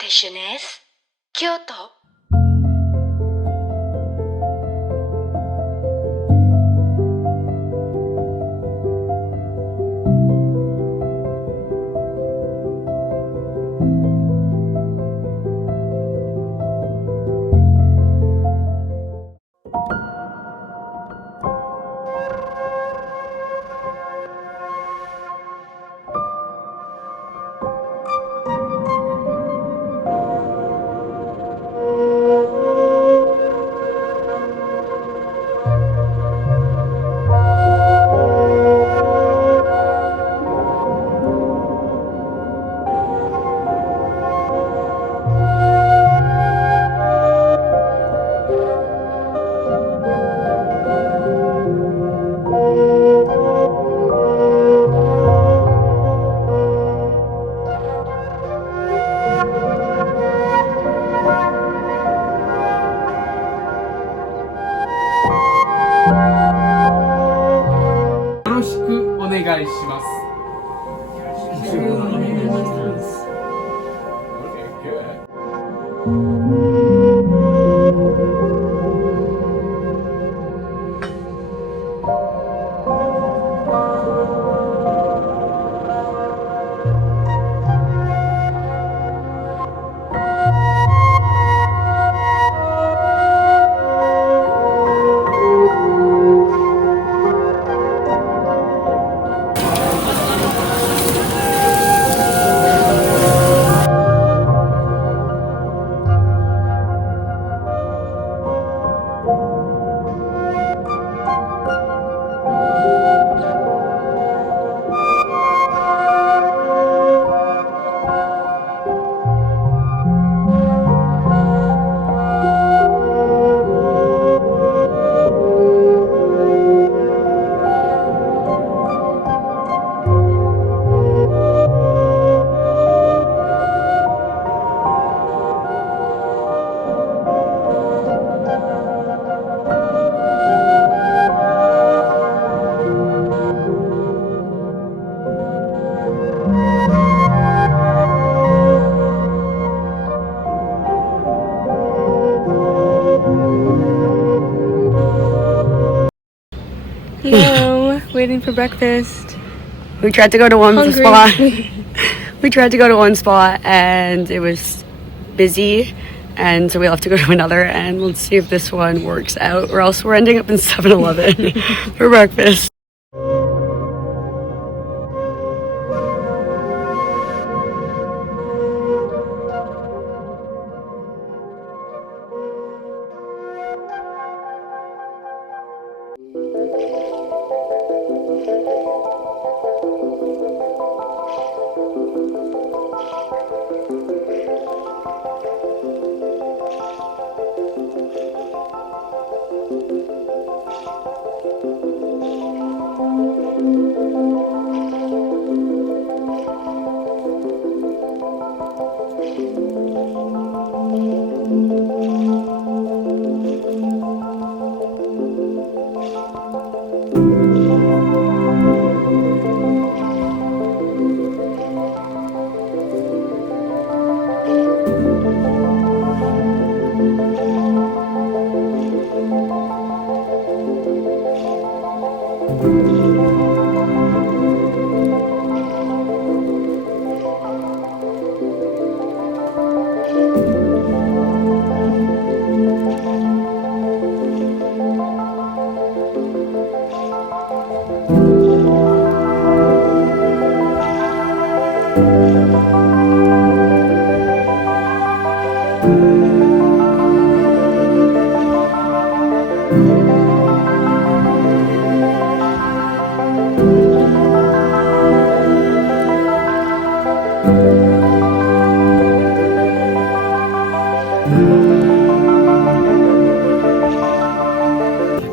station is Kyoto. Hello, waiting for breakfast. We tried to go to one Hungry. spot. We tried to go to one spot and it was busy, and so we have to go to another, and let's see if this one works out, or else we're ending up in 7-Eleven for breakfast.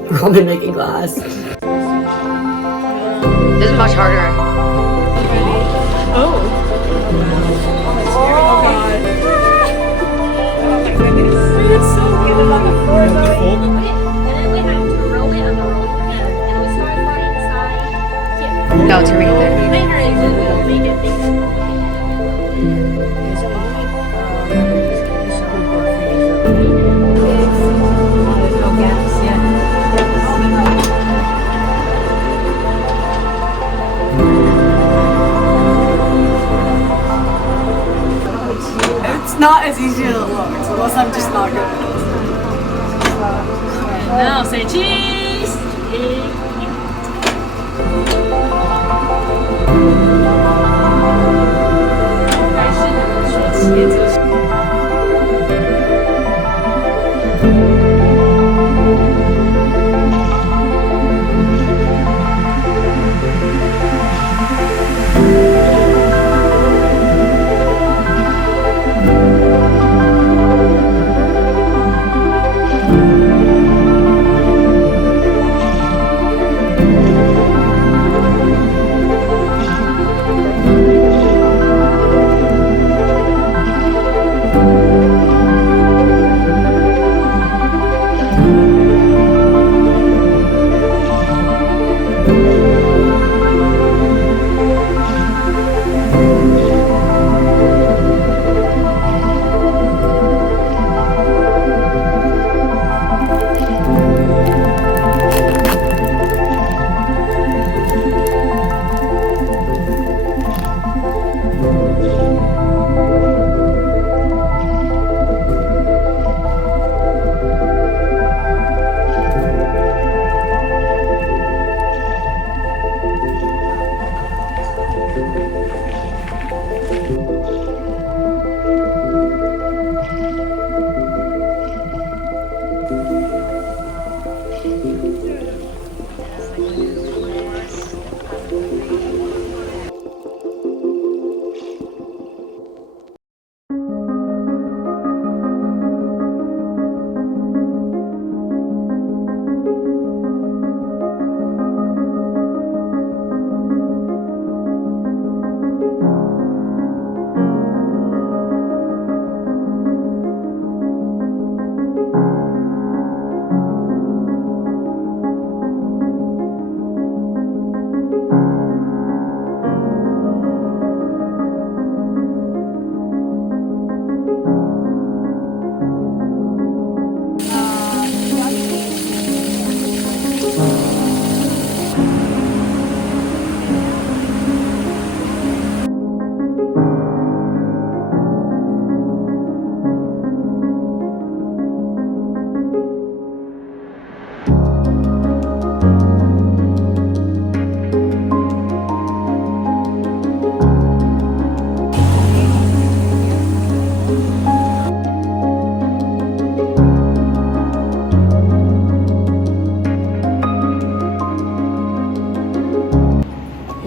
Ramen making class. This is much harder. Oh. Oh god. Oh my goodness. It's so good on the floor though. And then we have to roll it on the roller pin, and we start on the inside. Yeah. No, to read it. Later, it will make it big. not as easy as it looks, unless I'm just not good at this. Now say cheese.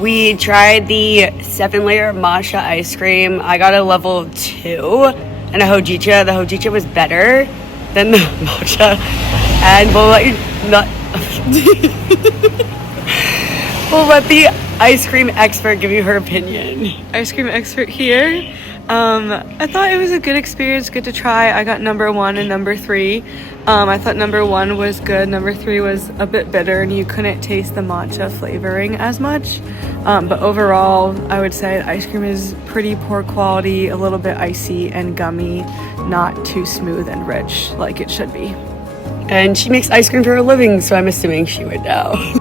We tried the 7-layer matcha ice cream. I got a level 2 and a hojicha. The hojicha was better than the matcha. And we'll let you not we'll let the ice cream expert give you her opinion. Ice cream expert here. I thought it was a good experience, good to try. I got number 1 and number 3. I thought number 1 was good. Number 3 was a bit bitter and you couldn't taste the matcha flavoring as much. But overall, I would say ice cream is pretty poor quality, a little bit icy and gummy, not too smooth and rich like it should be. And she makes ice cream for a living, so I'm assuming she would know.